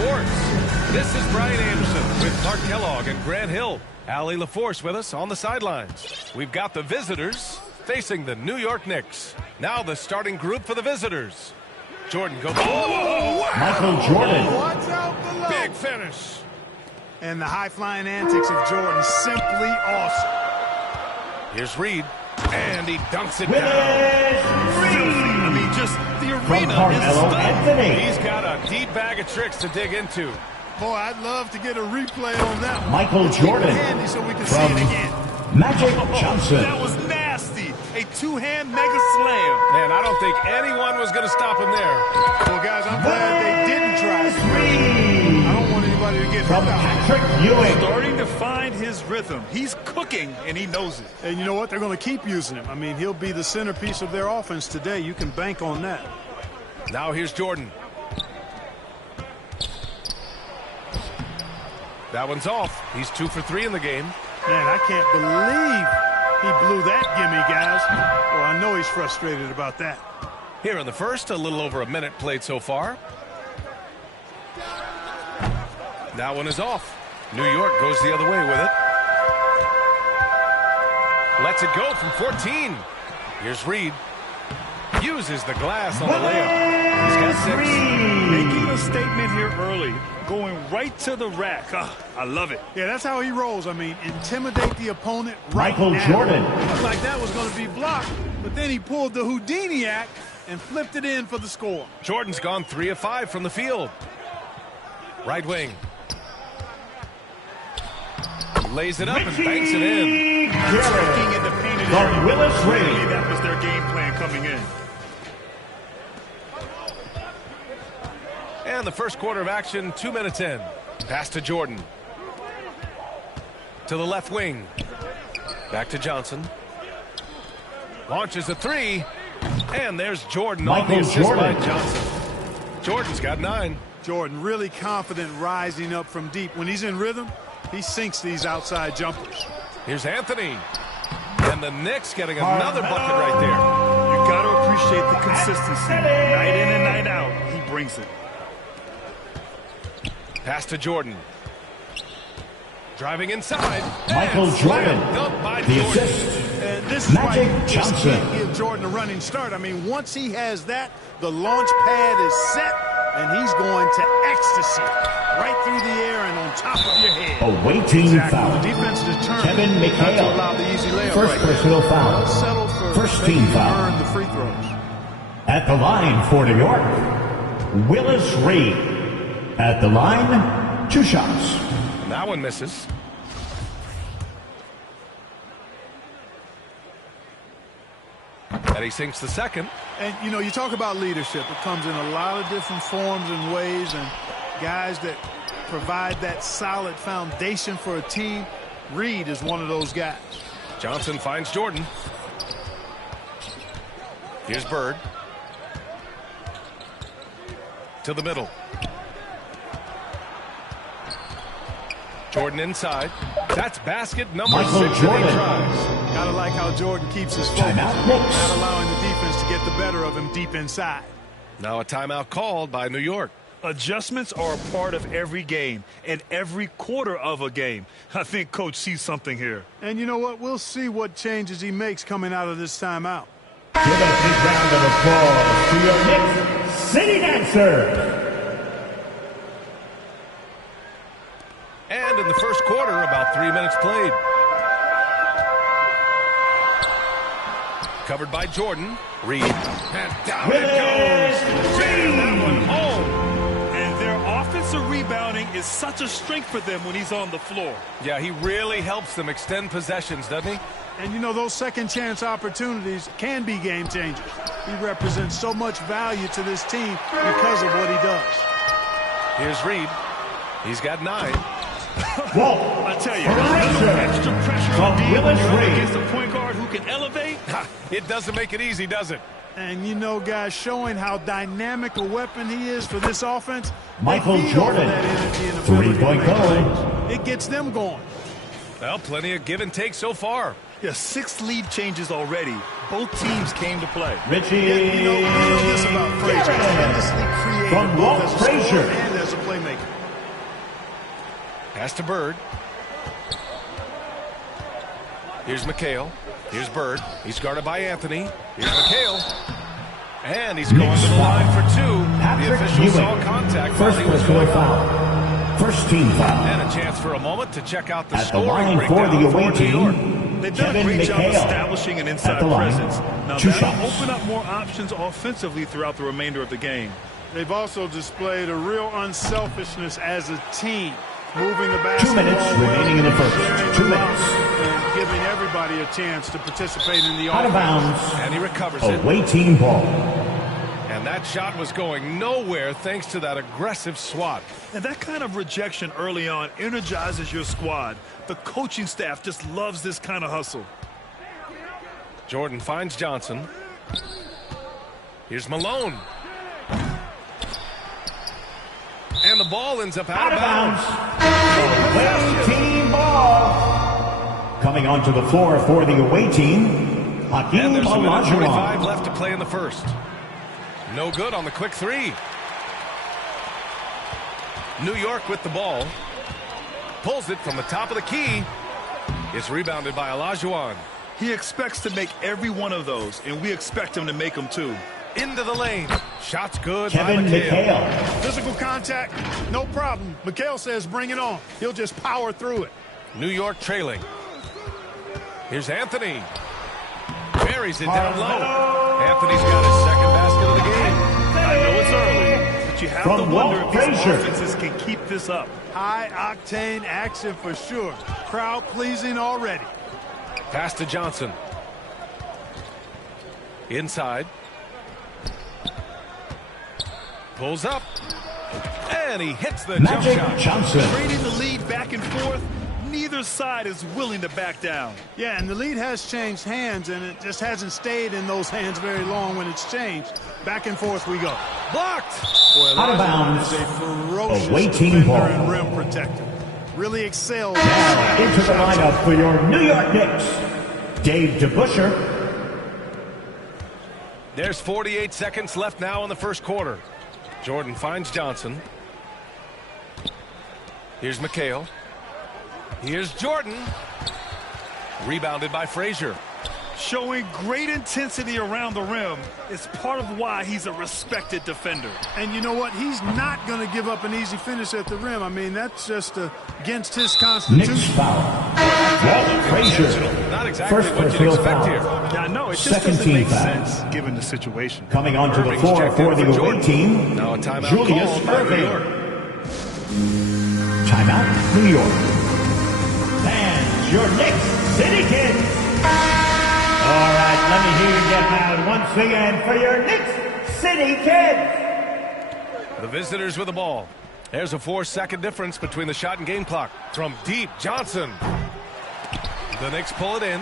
Sports. This is Brian Anderson with Clark Kellogg and Grant Hill. Allie LaForce with us on the sidelines. We've got the visitors facing the New York Knicks. Now the starting group for the visitors. Jordan goes. Oh, wow. Michael Jordan. Watch out below. Big finish. And the high-flying antics of Jordan, simply awesome. Here's Reed, and he dunks it Willis down. Reed. I mean, just the From arena is Carmelo stunning. Anthony. He's got a deep bag of tricks to dig into. Boy, I'd love to get a replay on that one. Michael Let's keep it Jordan. handy so we can see From it again. Magic Johnson. That was nasty. A two-hand mega slam. Man, I don't think anyone was going to stop him there. Well, guys, I'm glad they didn't try to. Reed. I don't want anybody to get From hurt out. Patrick Ewing. Starting to find his rhythm. He's cooking, and he knows it. And you know what? They're going to keep using him. I mean, he'll be the centerpiece of their offense today. You can bank on that. Now here's Jordan. That one's off. He's 2 for 3 in the game. Man, I can't believe he blew that gimme, guys. Well, I know he's frustrated about that. Here in the first, a little over a minute played so far. That one is off. New York goes the other way with it. Lets it go from 14. Here's Reed. Uses the glass on the layup. He's got 6. Making a statement here early. Going right to the rack. I love it. Yeah, that's how he rolls. I mean, intimidate the opponent right Michael now. Jordan. Looked like that was going to be blocked, but then he pulled the Houdini act and flipped it in for the score. Jordan's gone 3 of 5 from the field. Right wing. Lays it up and banks it in. Striking in the painted From area. Willis Reed. Really, that was their game plan coming in. And the first quarter of action, 2 minutes in. Pass to Jordan. To the left wing. Back to Johnson. Launches a 3. And there's Jordan on the Michael assist by Jordan. Johnson. Jordan's got 9. Jordan really confident rising up from deep. When he's in rhythm, he sinks these outside jumpers. Here's Anthony. And the Knicks getting another bucket right there. You got to appreciate the consistency. Night in and night out, he brings it. Pass to Jordan. Driving inside. Michael And Jordan. slam dunk by The Jordan. assist. And this is why Magic you just Johnson. can't give Jordan a running start. I mean, once he has that, the launch pad is set, and he's going to ecstasy. Right through the air and on top of your head. Awaiting Exactly. foul. The defense determined Kevin not to McHale. allow the easy layup First right there. personal foul. Settled for First making team him foul. earn the free throws. At the line for New York, Willis Reed. At the line, 2 shots. And that one misses. And he sinks the second. And, you know, you talk about leadership. It comes in a lot of different forms and ways, and guys that provide that solid foundation for a team. Reed is one of those guys. Johnson finds Jordan. Here's Bird. To the middle. Jordan inside. That's basket number Michael 6 that Jordan. he tries. Gotta like how Jordan keeps his focus, Timeout, Knicks. not allowing the defense to get the better of him deep inside. Now a timeout called by New York. Adjustments are a part of every game and every quarter of a game. I think Coach sees something here. And you know what? We'll see what changes he makes coming out of this timeout. Give a big round of applause to your Knicks City Dancers. And in the first quarter, about 3 minutes played. Covered by Jordan. Reed. And down it goes. Jam that one home. And their offensive rebounding is such a strength for them when he's on the floor. Yeah, he really helps them extend possessions, doesn't he? And, you know, those second chance opportunities can be game changers. He represents so much value to this team because of what he does. Here's Reed. He's got 9. Whoa. I tell you, Pressure. extra pressure From on D when Willis you're up Reed. against a point guard who can elevate. It doesn't make it easy, does it? And, you know, guys, showing how dynamic a weapon he is for this offense. Michael they feed Jordan. off of that energy and ability to Three-point make goal. plays. It gets them going. Well, plenty of give and take so far. Yeah, 6 lead changes already. Both teams came to play. Richie. You know this about Frazier. Garrett. Tremendously creative From both Walt as a scorer Frazier. and as a playmaker. Pass to Bird. Here's McHale. Here's Bird. He's guarded by Anthony. Here's McHale. And he's going to the line for two. The official saw contact. First personal foul. First team foul. And a chance for a moment to check out the At the scoring line for the away breakdown for New York. team, They've done a Kevin great job McHale. establishing an inside At the line, presence. Now two that'll shots. open up more options offensively throughout the remainder of the game. They've also displayed a real unselfishness as a team, moving the basketball 2 minutes remaining in the first. sharing 2 the minutes. rock, and giving everybody a chance to participate in the Out of offense. bounds. And he recovers it. Away team ball. And that shot was going nowhere thanks to that aggressive swat. And that kind of rejection early on energizes your squad. The coaching staff just loves this kind of hustle. Jordan finds Johnson. Here's Malone. And the ball ends up Out of bounds. Away team ball. Coming onto the floor for the away team, And Hakeem there's a minute 45 Olajuwon. left to play in the first. No good on the quick three. New York with the ball. Pulls it from the top of the key. It's rebounded by Olajuwon. He expects to make every one of those, and we expect him to make them too. Into the lane. Shots good Kevin by McHale. McHale. Physical contact, no problem. McHale says bring it on. He'll just power through it. New York trailing. Here's Anthony. Buries it down low. Anthony's got his second basket of the game. I know it's early, but you have From to wonder Walt if these Frazier. offenses can keep this up. High-octane action for sure. Crowd-pleasing already. Pass to Johnson. Inside. Pulls up. And he hits the Magic jump shot. Johnson. Trading the lead back and forth, neither side is willing to back down. Yeah, and the lead has changed hands, and it just hasn't stayed in those hands very long when it's changed. Back and forth we go. Blocked. Out of bounds. Is a ferocious Away team defender ball. and rim protector. Really excels. Now into the lineup for your New York Knicks, Dave DeBusschere. There's 48 seconds left now in the first quarter. Jordan finds Johnson. Here's McHale. Here's Jordan. Rebounded by Frazier. Showing great intensity around the rim is part of why he's a respected defender. And you know what? He's not going to give up an easy finish at the rim. I mean, that's just against his constitution. Knicks foul. Walt Frazier. Not exactly First what you'd personal expect foul. here. Yeah, I know, it just Second doesn't team make foul. sense given the situation. Coming onto the Irving's floor checked for in the for away Jordan. team, Now a timeout Julius called by New York. Irving. Timeout, New York. And your Knicks City Kids. All right, let me hear you get loud once again for your Knicks City Kids. The visitors with the ball. There's a 4-second difference between the shot and game clock. From deep, Johnson. The Knicks pull it in.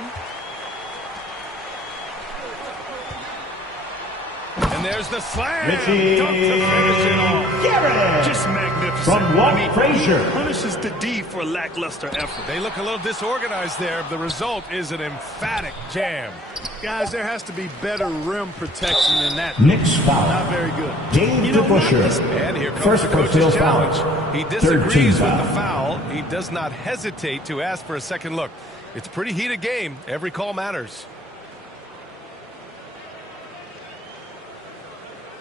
And there's the slam. Richie Dunk to finish it off. Garrett. Just magnificent. From Walt Frazier. He punishes the D for lackluster effort. They look a little disorganized there. The result is an emphatic jam. Guys, there has to be better rim protection than that. Knicks foul. Not very good. Dave DeBusschere. And here comes First the personal coach's foul. challenge. He Third team disagrees with foul. the foul. He does not hesitate to ask for a second look. It's a pretty heated game. Every call matters.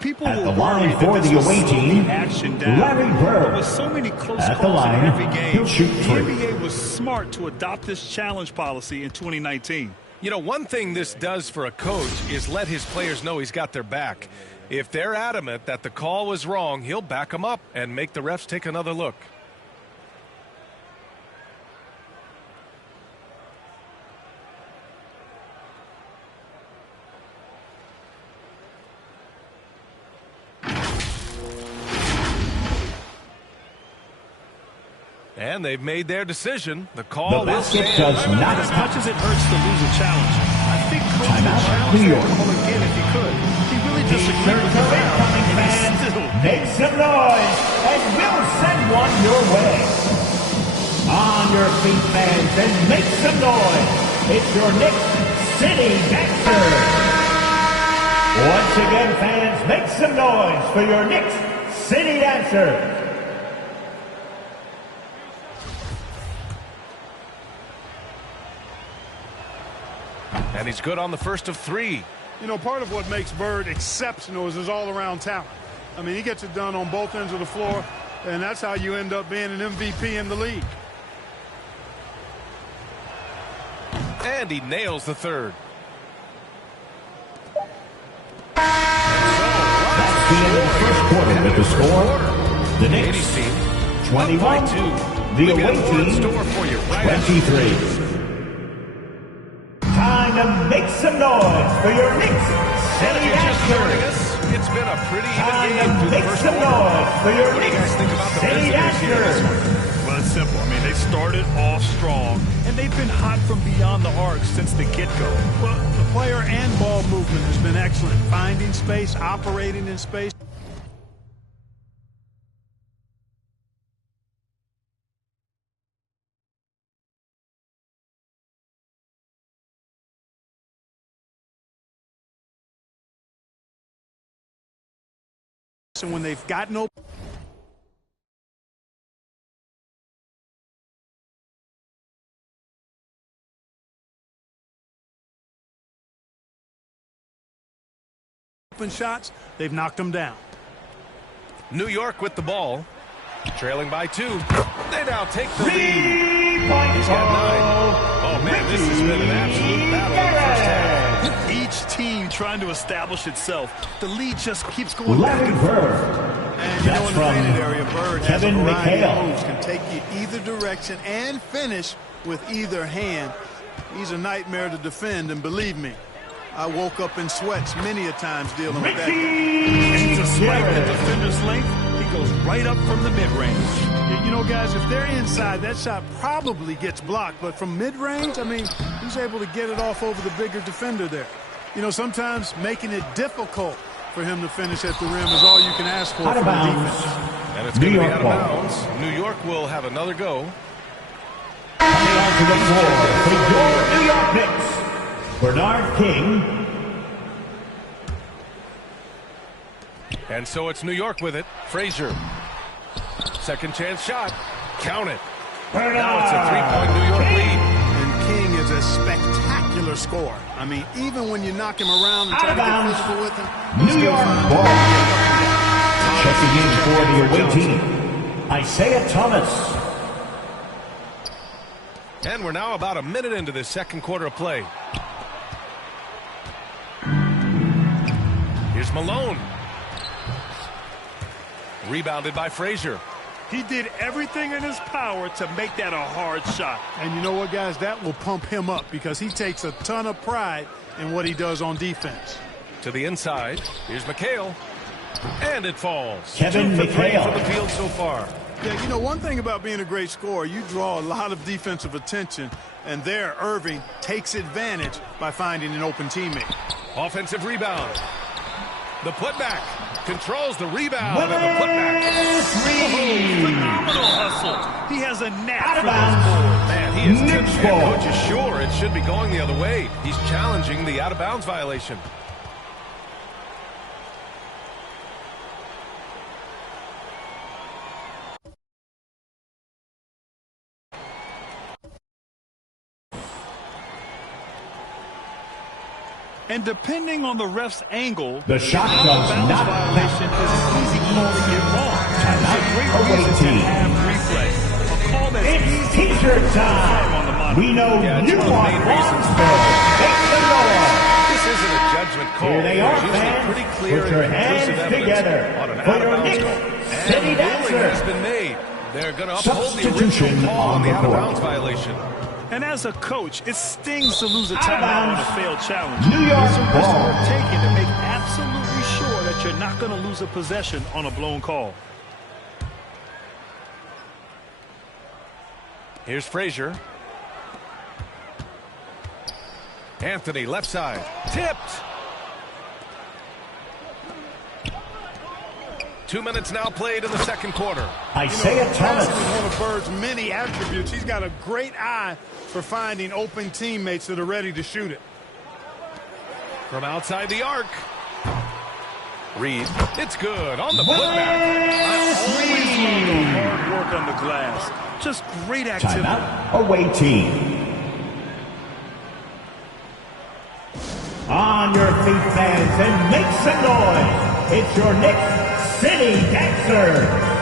People At were the line worried that for this the would away slow team, the action down. Larry Bird. But with so many close At the calls line, in every game, he'll shoot the three. NBA was smart to adopt this challenge policy in 2019. You know, one thing this does for a coach is let his players know he's got their back. If they're adamant that the call was wrong, he'll back them up and make the refs take another look. And they've made their decision. The call The will basket stand. does not As count. much as it hurts to lose a challenge, I think coach would Timeout, challenge New that York. call again if he could. He really disagreed with the T-shirts are foul, incoming, and he fans. still Make some noise, and we'll send one your way. On your feet, fans, and make some noise. It's your Knicks City Dancer. Once again, fans, make some noise for your Knicks City Dancer. And he's good on the first of 3. You know, part of what makes Bird exceptional is his all-around talent. I mean, he gets it done on both ends of the floor, and that's how you end up being an MVP in the league. And he nails the third. That's the end of the first quarter with the score. The Knicks, 21. The away team, 23. Time to make some noise for your Knicks City Dashners. It's been a pretty even Time game to through the make first some quarter. noise for your What do you guys think about Knicks the City visitors here this Dashners. one? Well, it's simple. I mean, they started off strong, and they've been hot from beyond the arc since the get-go. Well, the player and ball movement has been excellent. Finding space, operating in space. And when they've got no open shots, they've knocked them down. New York with the ball, trailing by 2. They now take the lead. He's got 9. Oh, man, this has been an absolute battle in the first half. Each team trying to establish itself. The lead just keeps going back Larry and forth. Bird. And you know, in the That's painted from area, Bird has Kevin a variety McHale. of moves, can take you either direction and finish with either hand. He's a nightmare to defend, and believe me, I woke up in sweats many a times dealing with that guy. And despite the defender's length, he goes right up from the mid-range. You know, guys, if they're inside, that shot probably gets blocked. But from mid-range, I mean, he's able to get it off over the bigger defender there. You know, sometimes making it difficult for him to finish at the rim is all you can ask for Out of from a bounds. defense. And it's New going to be York out of ball. bounds. New York will have another go. Coming onto the floor for your New York Knicks, Bernard King. And so it's New York with it. Frazier. Second chance shot. Count it. Now it's a 3-point New York lead. And King is a spectacular scorer. I mean, even when you knock him around and Out try of to get bounds. physical with him, he New still York finds ball. it. Checking in for the away team, Isaiah Thomas. And we're now about a minute into this second quarter of play. Here's Malone. Rebounded by Frazier. He did everything in his power to make that a hard shot. And you know what, guys? That will pump him up because he takes a ton of pride in what he does on defense. To the inside. Here's McHale. And it falls. Kevin 2 for 3 McHale. from the field so far. Yeah, you know, one thing about being a great scorer, you draw a lot of defensive attention, and there Irving takes advantage by finding an open teammate. Offensive rebound. The putback. Controls the rebound and the putback. Phenomenal hustle. He has a knack Out of for those bounds. boards. Man, he is Knicks tipped. ball. Coach is sure it should be going the other way. He's challenging the out-of-bounds violation. And depending on the ref's angle, The shot the does bounce not violation is an easy call to get wrong. It's a great Away reason to team. have replay. A call that's It's easy to T-shirt confirm on the time. monitor. We know Yeah, it's you one of the want main reasons. Bronxville. Make some noise. This isn't a judgment call. Here they are, There's usually fans. pretty clear Put your and conclusive hands evidence together on an for your out-of-bounds Knicks call. City And a ruling Dancer. has been made. They're going to uphold the Substitution original call on the on the court. out-of-bounds violation. And as a coach, it stings to lose a Out of timeout on a bounds. failed challenge. New York It's a risk ball. worth taking to make absolutely sure that you're not going to lose a possession on a blown call. Here's Frazier. Anthony, left side. Tipped. 2 minutes now played in the second quarter. Isaiah Thomas. Passing is one of Bird's many attributes. He's got a great eye for finding open teammates that are ready to shoot it. From outside the arc. Reed. It's good on the putback. Always love the hard work on the glass. Just great activity. Timeout. Away team. On your feet, fans, and make some noise. It's your Knicks City Dancer.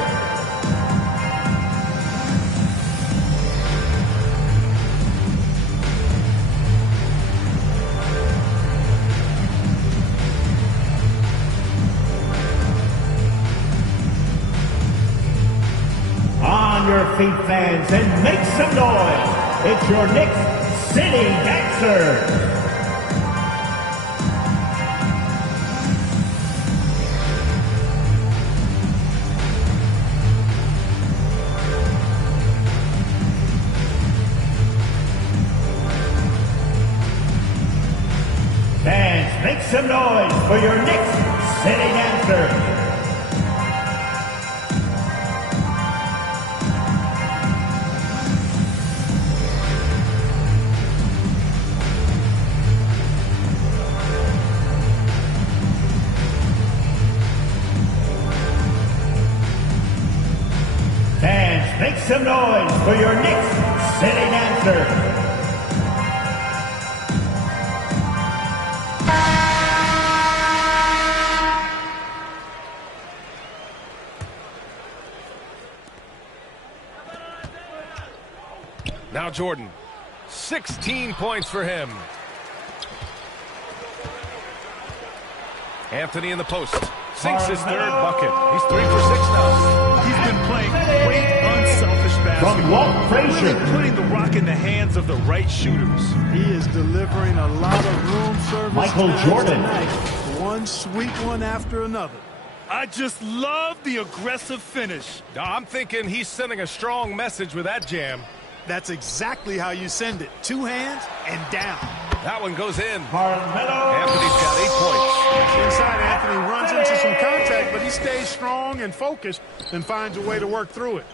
On your feet, fans, and make some noise. It's your Knicks City Dancer. Fans, make some noise for your Knicks City Dancer. Fans, make some noise for your Knicks City Dancer. Now Jordan, 16 points for him. Anthony in the post, sinks his third bucket. He's 3 for 6 now. He's been playing great, unselfish From Walt basketball, Frazier. really putting the rock in the hands of the right shooters. He is delivering a lot of room service Michael times Jordan. tonight. One sweet one after another. I just love the aggressive finish. I'm thinking he's sending a strong message with that jam. That's exactly how you send it. 2 hands and down. That one goes in. Carmelo. Anthony's got 8 points. Inside, Anthony runs into some contact, but he stays strong and focused and finds a way to work through it.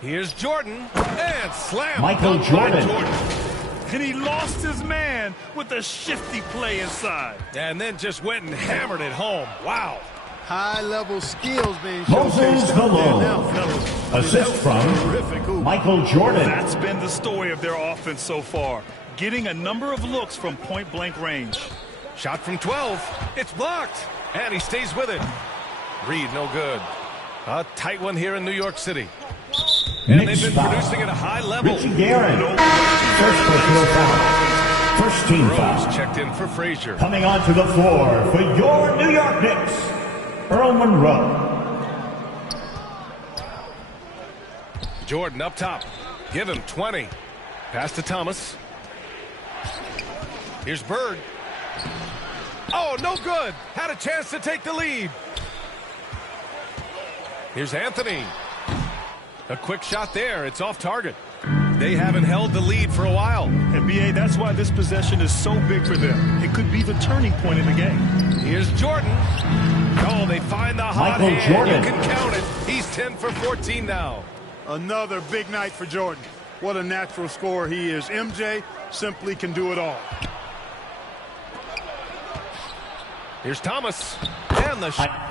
Here's Jordan, and slam. Michael Dunk by Jordan. And he lost his man with a shifty play inside. And then just went and hammered it home. Wow. High-level skills being Moses showcased out there Malone. now, fellas. Assist from Terrific hoop. Michael Jordan. That's been the story of their offense so far, getting a number of looks from point-blank range. Shot from 12. It's blocked. And he stays with it. Reed, no good. A tight one here in New York City. And Knicks they've been foul. producing at a high level. Richie Guerin. First personal foul. First team Rose foul. checked in for Frazier. Coming onto the floor for your New York Knicks, Earl Monroe. Jordan up top. Give him 20. Pass to Thomas. Here's Bird. Oh, no good. Had a chance to take the lead. Here's Anthony. A quick shot there. It's off target. They haven't held the lead for a while. And B.A., that's why this possession is so big for them. It could be the turning point in the game. Here's Jordan. Oh, they find the hot Michael hand. Jordan. You can count it. He's 10 for 14 now. Another big night for Jordan. What a natural scorer he is. MJ simply can do it all. Here's Thomas. And the shot.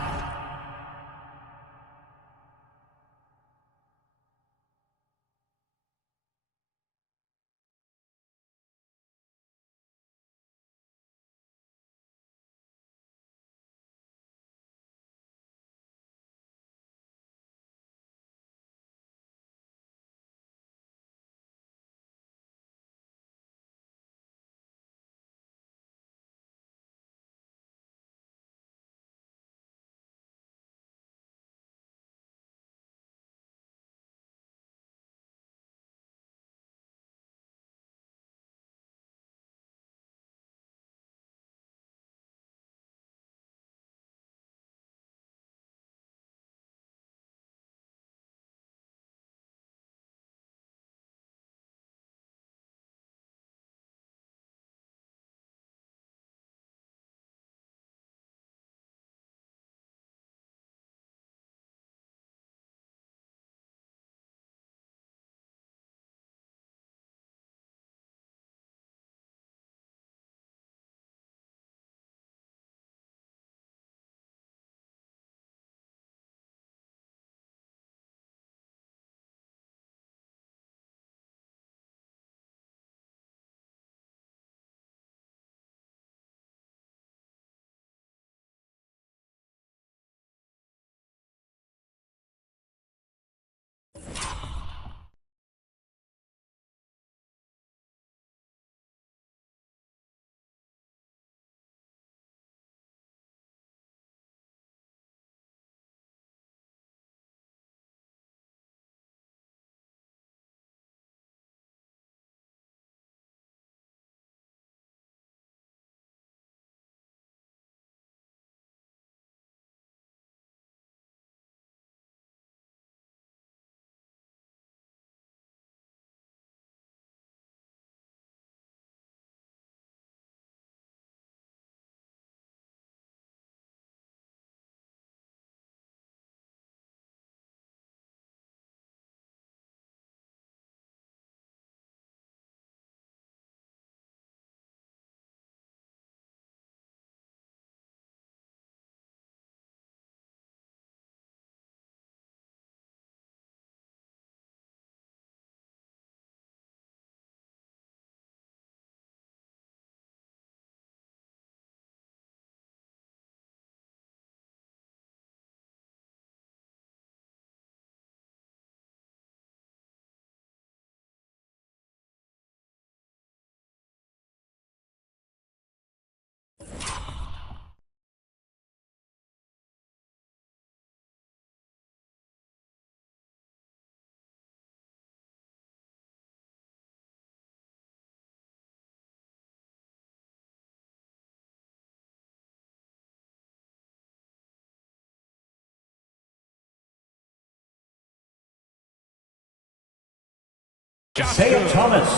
Isaiah Thomas,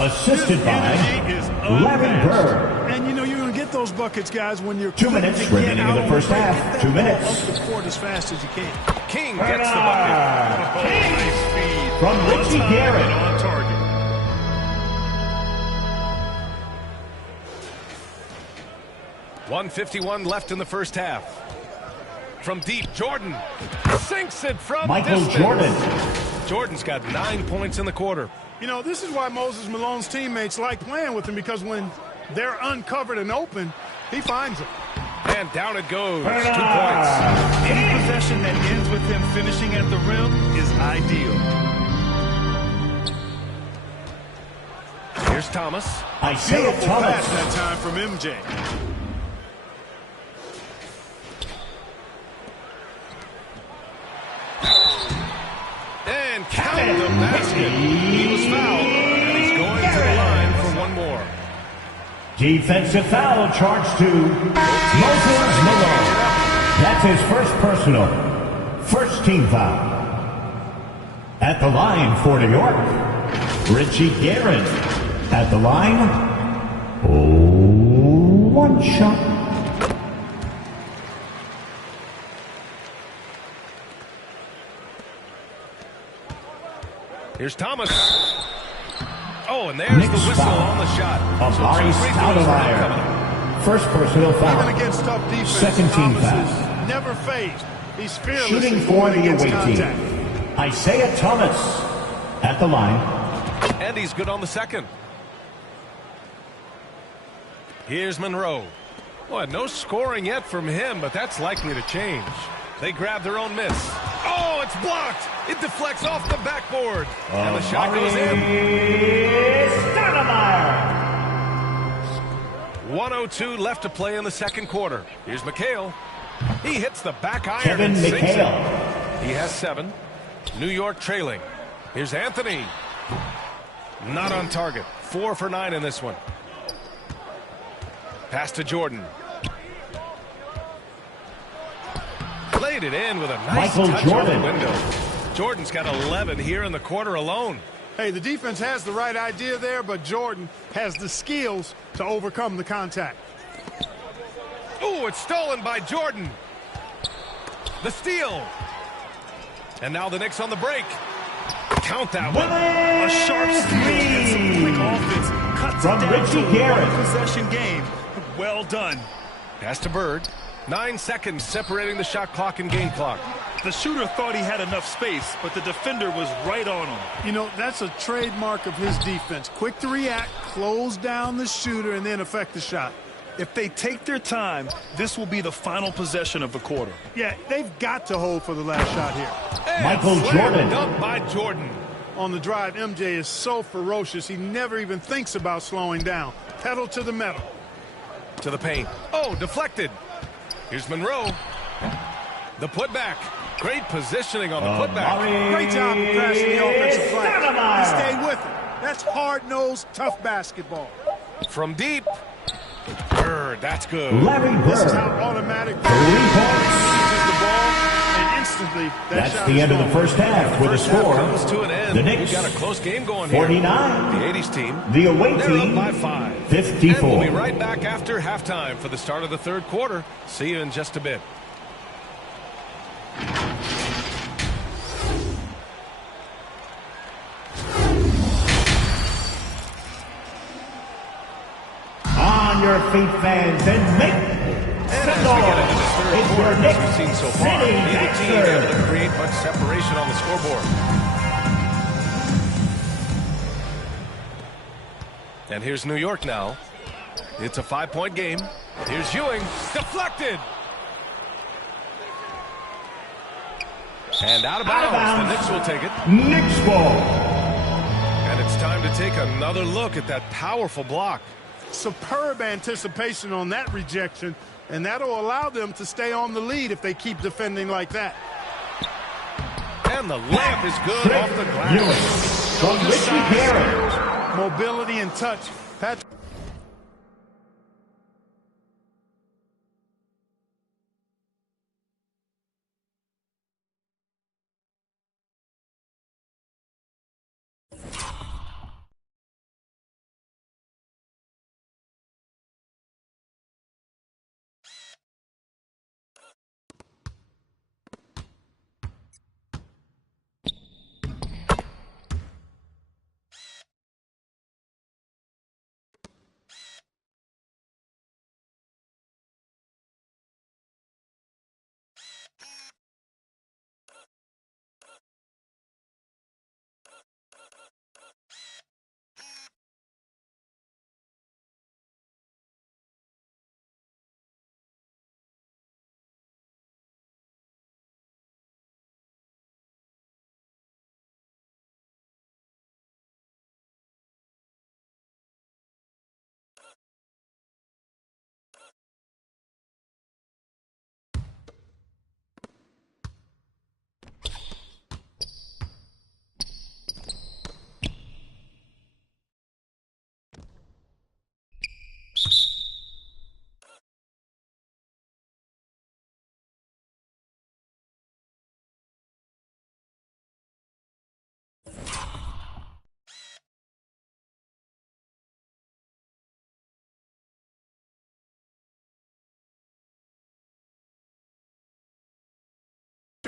assisted by Larry Bird. And you know you're going to get those buckets, guys, when you're 2 minutes remaining in the first half. 2 minutes. Up the court as fast as you can. King gets the bucket. Nice feed. From Richie Garrett. On target. .151 left in the first half. From deep, Jordan sinks it from Michael distance. Jordan's got 9 points in the quarter. You know, this is why Moses Malone's teammates like playing with him, because when they're uncovered and open, he finds them. And down it goes. 2 points. Any possession that ends with him finishing at the rim is ideal. Here's Thomas. Isaiah Beautiful Thomas. pass that time from MJ. And count the basket. He was fouled, and he's going to the line for one more. Defensive foul charged to Moses Malone. That's his first personal. First team foul. At the line for New York, Richie Garrett. At the line, one shot. Here's Thomas. Oh, and there's the whistle on the shot. Amari 2 free throws are coming. Stoudemire. First personal foul. Even against tough defense, Second team Thomas foul. is never phased. He's fearless Shooting in for going the against away contact. team, Isaiah Thomas. At the line. And he's good on the second. Here's Monroe. Boy, no scoring yet from him, but that's likely to change. They grab their own miss. Oh, it's blocked. It deflects off the backboard. And the shot goes in. Stoudemire. 1:02 left to play in the second quarter. Here's McHale. He hits the back iron Kevin and sinks McHale. it. He has 7. New York trailing. Here's Anthony. Not on target. 4 for 9 in this one. Pass to Jordan. Laid it in with a nice Michael touch Jordan. on the window. Jordan's got 11 here in the quarter alone. Hey, the defense has the right idea there, but Jordan has the skills to overcome the contact. Ooh, it's stolen by Jordan. The steal. And now the Knicks on the break. Count that one. A sharp steal and some quick offense cuts From it down Richie to a Garrett. one-possession game. Well done. Pass to Bird. 9 seconds separating the shot clock and game clock. The shooter thought he had enough space, but the defender was right on him. You know, that's a trademark of his defense. Quick to react, close down the shooter, and then affect the shot. If they take their time, this will be the final possession of the quarter. Yeah, they've got to hold for the last shot here. And Michael slam Jordan. dunk by Jordan. On the drive, MJ is so ferocious, he never even thinks about slowing down. Pedal to the metal. To the paint. Oh, deflected. Here's Monroe. The putback. Great positioning on the putback. Great job of crashing the offensive flank. He Stoudemire. stayed with it. That's hard-nosed, tough basketball. From deep. Bird, that's good. Larry This is how Bird. automatic 3 points. the ball, and instantly that That's shot the is end of the gone. first half with a First half score. comes to an end. The We've Knicks got a close game going here. 49. The 80s team. The away They're team up by 5. 54. And we'll be right back after halftime for the start of the third quarter. See you in just a bit. On your feet, fans, and make And the as we get into this score. third It's your quarter, as Knicks we've seen so far, City neither team able Gangster. to create much separation on the scoreboard. And here's New York now. It's a 5-point game. Here's Ewing. Deflected. And out of bounds. The Knicks will take it. Knicks ball. And it's time to take another look at that powerful block. Superb anticipation on that rejection, and that'll allow them to stay on the lead if they keep defending like that. And the layup is good off the Ewing glass. from Richie Garrett. Mobility and touch. Patrick.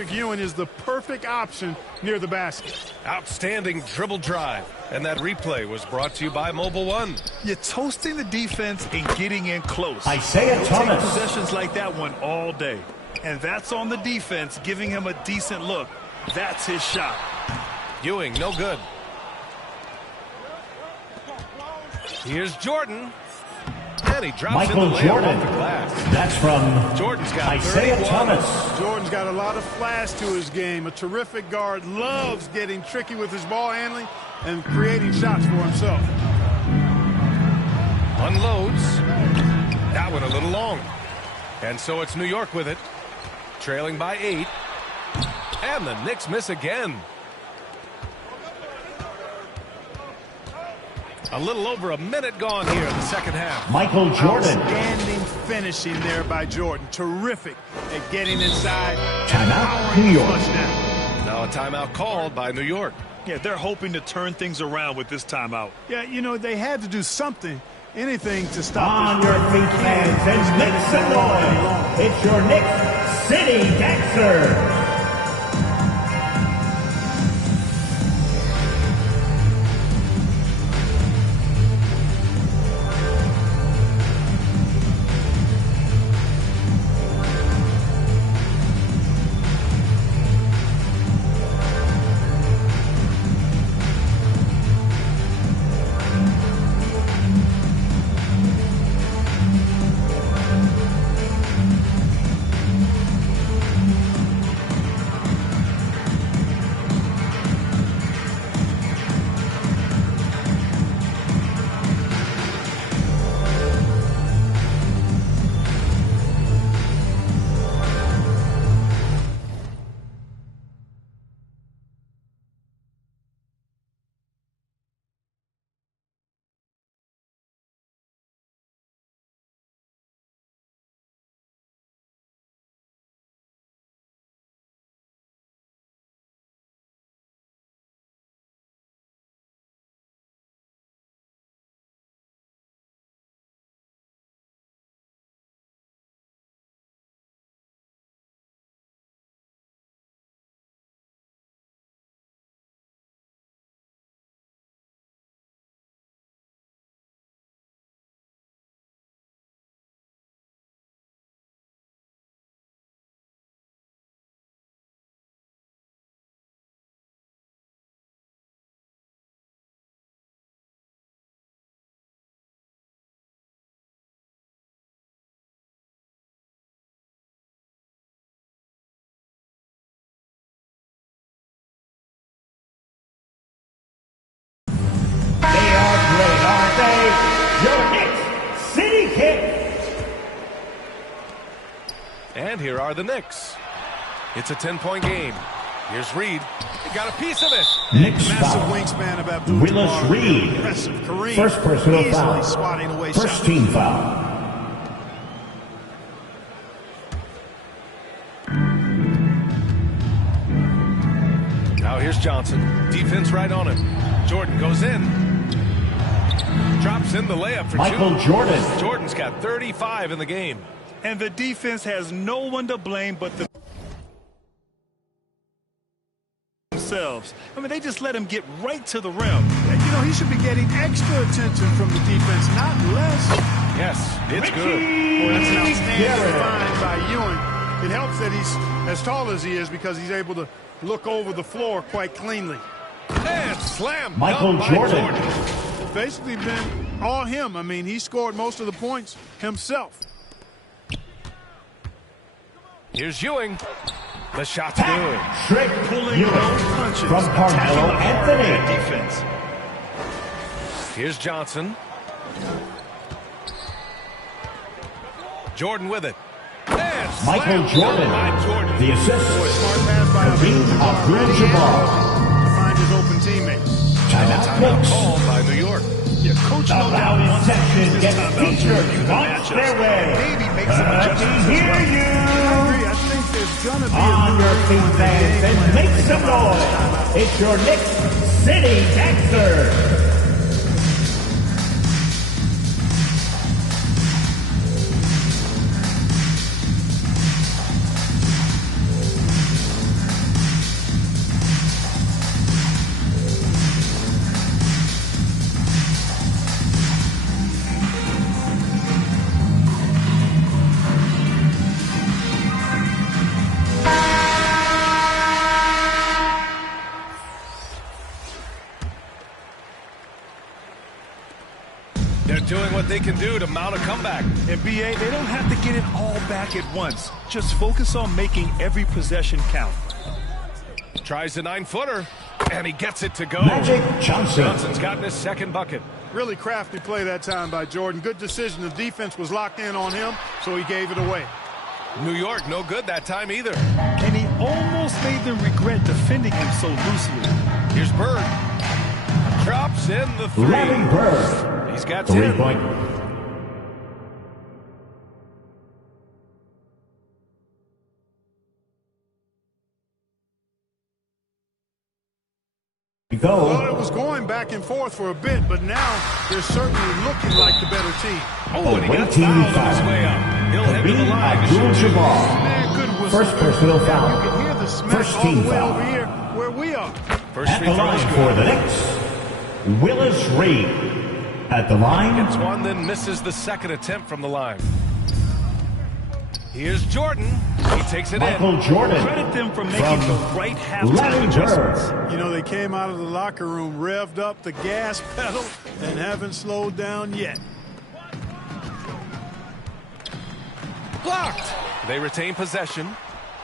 Ewing is the perfect option near the basket. Outstanding dribble drive. And that replay was brought to you by Mobile One. You're toasting the defense and getting in close. Isaiah He'll Thomas. take possessions like that one all day. And that's on the defense, giving him a decent look. That's his shot. Ewing, no good. Here's Jordan. And he drops Michael in the layup Jordan. off the glass. That's from Jordan's got Isaiah 31. Thomas. Jordan's got a lot of flash to his game. A terrific guard, loves getting tricky with his ball handling and creating shots for himself. Unloads. That one a little long. And so it's New York with it. Trailing by 8. And the Knicks miss again. A little over a minute gone here in the second half. Michael Jordan. Outstanding finishing there by Jordan. Terrific at getting inside. Timeout, New York. Touchdown. Now a timeout called by New York. Yeah, they're hoping to turn things around with this timeout. Yeah, you know, they had to do something, anything to stop On this. your feet, fans, and make some noise. It's your Knicks City Dancer. Your Knicks City Kicks. And here are the Knicks. It's a 10-point game. Here's Reed. He got a piece of it. Knicks Massive foul. wingspan of Abdul Willis Jabbar. Reed. Impressive. Kareem First personal easily foul. swatting away First shots. team foul. Now here's Johnson. Defense right on him. Jordan goes in. Drops in the layup for Michael two. Jordan. Jordan's got 35 in the game. And the defense has no one to blame but themselves. I mean, they just let him get right to the rim. You know, he should be getting extra attention from the defense, not less. Yes, it's good. Boy, that's an outstanding Garrett. find by Ewing. It helps that he's as tall as he is because he's able to look over the floor quite cleanly. And slam. Michael dunk by Jordan. It's basically been all him. I mean, he scored most of the points himself. Here's Ewing. The shot's good. Trick Pulling Ewing. those punches. From Carmelo Attacking the Anthony. defense. Here's Johnson. Jordan with it. And Michael slam Jordan. dunk by Jordan. The assist. Smart pass by Kareem Abdul-Jabbar. to find his open teammates. Timeout Timeout Knicks. called by New York. Yeah, Coach The no doubt rowdy wants to use section this gets timeout to featured review the once matchups. their way. Maybe make some Let me adjustments as hear well. I you. agree. I think there's going to be On your feet, fans, and make some noise. It's your Knicks City Dancer. They're doing what they can do to mount a comeback. And BA, they don't have to get it all back at once. Just focus on making every possession count. Tries a 9-footer, and he gets it to go. Magic Johnson. Johnson's gotten his second bucket. Really crafty play that time by Jordan. Good decision. The defense was locked in on him, so he gave it away. New York, no good that time either. And he almost made them regret defending him so loosely. Here's Bird. Drops in the 3. Larry Bird. He's got 10. 3-point. Well, it was going back and forth for a bit, but now they're certainly looking like the better team. Oh, and he got fouled on his way up. He'll head to the line to shoot. Man, good whistle. First personal foul. You can hear the smack First all team the way foul. over here where we are. First At free the throw is line good. for the Knicks, Willis Reed. At the line, Gets one, then misses the second attempt from the line. Here's Jordan. He takes it Michael in. Jordan. Credit them for making From the right halftime Larry adjustments. Bird. You know, they came out of the locker room, revved up the gas pedal, and haven't slowed down yet. Blocked. They retain possession.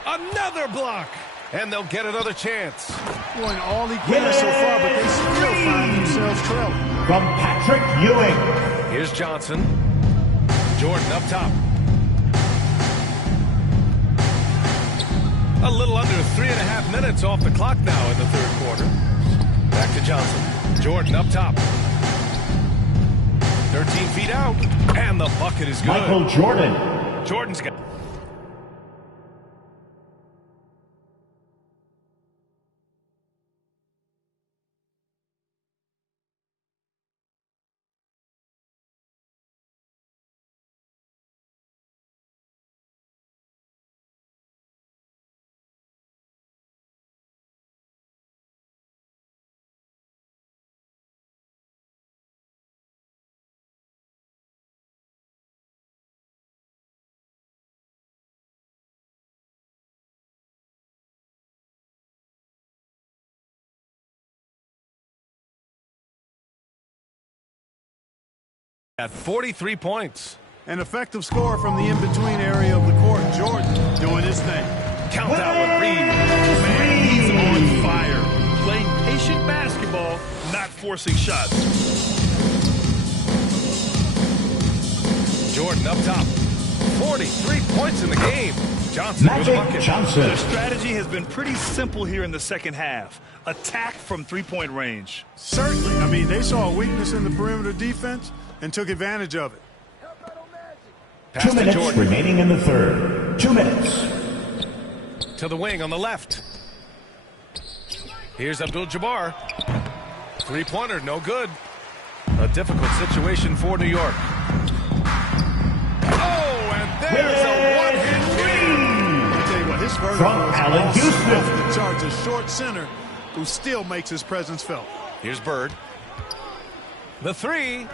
Another block. And they'll get another chance. Going all he can so far, but they still find themselves trailing. From Patrick Ewing. Here's Johnson. Jordan up top. A little under 3.5 minutes off the clock now in the third quarter. Back to Johnson. Jordan up top. 13 feet out. And the bucket is good. Michael Jordan. Jordan's got... At 43 points. An effective score from the in-between area of the court. Jordan doing his thing. Count out with Reed. Man, he's on fire. Playing patient basketball, not forcing shots. Jordan up top. 43 points in the game. Johnson with a Magic bucket. Johnson. The strategy has been pretty simple here in the second half. Attack from three-point range. Certainly. I mean, they saw a weakness in the perimeter defense and took advantage of it. Pass 2 to minutes Jordan. remaining in the third. 2 minutes. To the wing on the left. Here's Abdul-Jabbar. Three-pointer, no good. A difficult situation for New York. Oh, and there's a one-hit kill. I'll tell you what, his vertical From is Allen awesome. Houston. Off the charts, a short center who still makes his presence felt. Here's Bird. The three.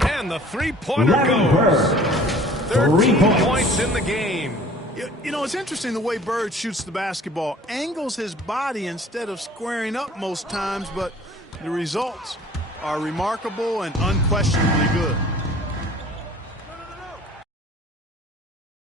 And the three-pointer Larry goes. Bird. 13 3 points. points in the game. You know, it's interesting the way Bird shoots the basketball. Angles his body instead of squaring up most times, but the results are remarkable and unquestionably good.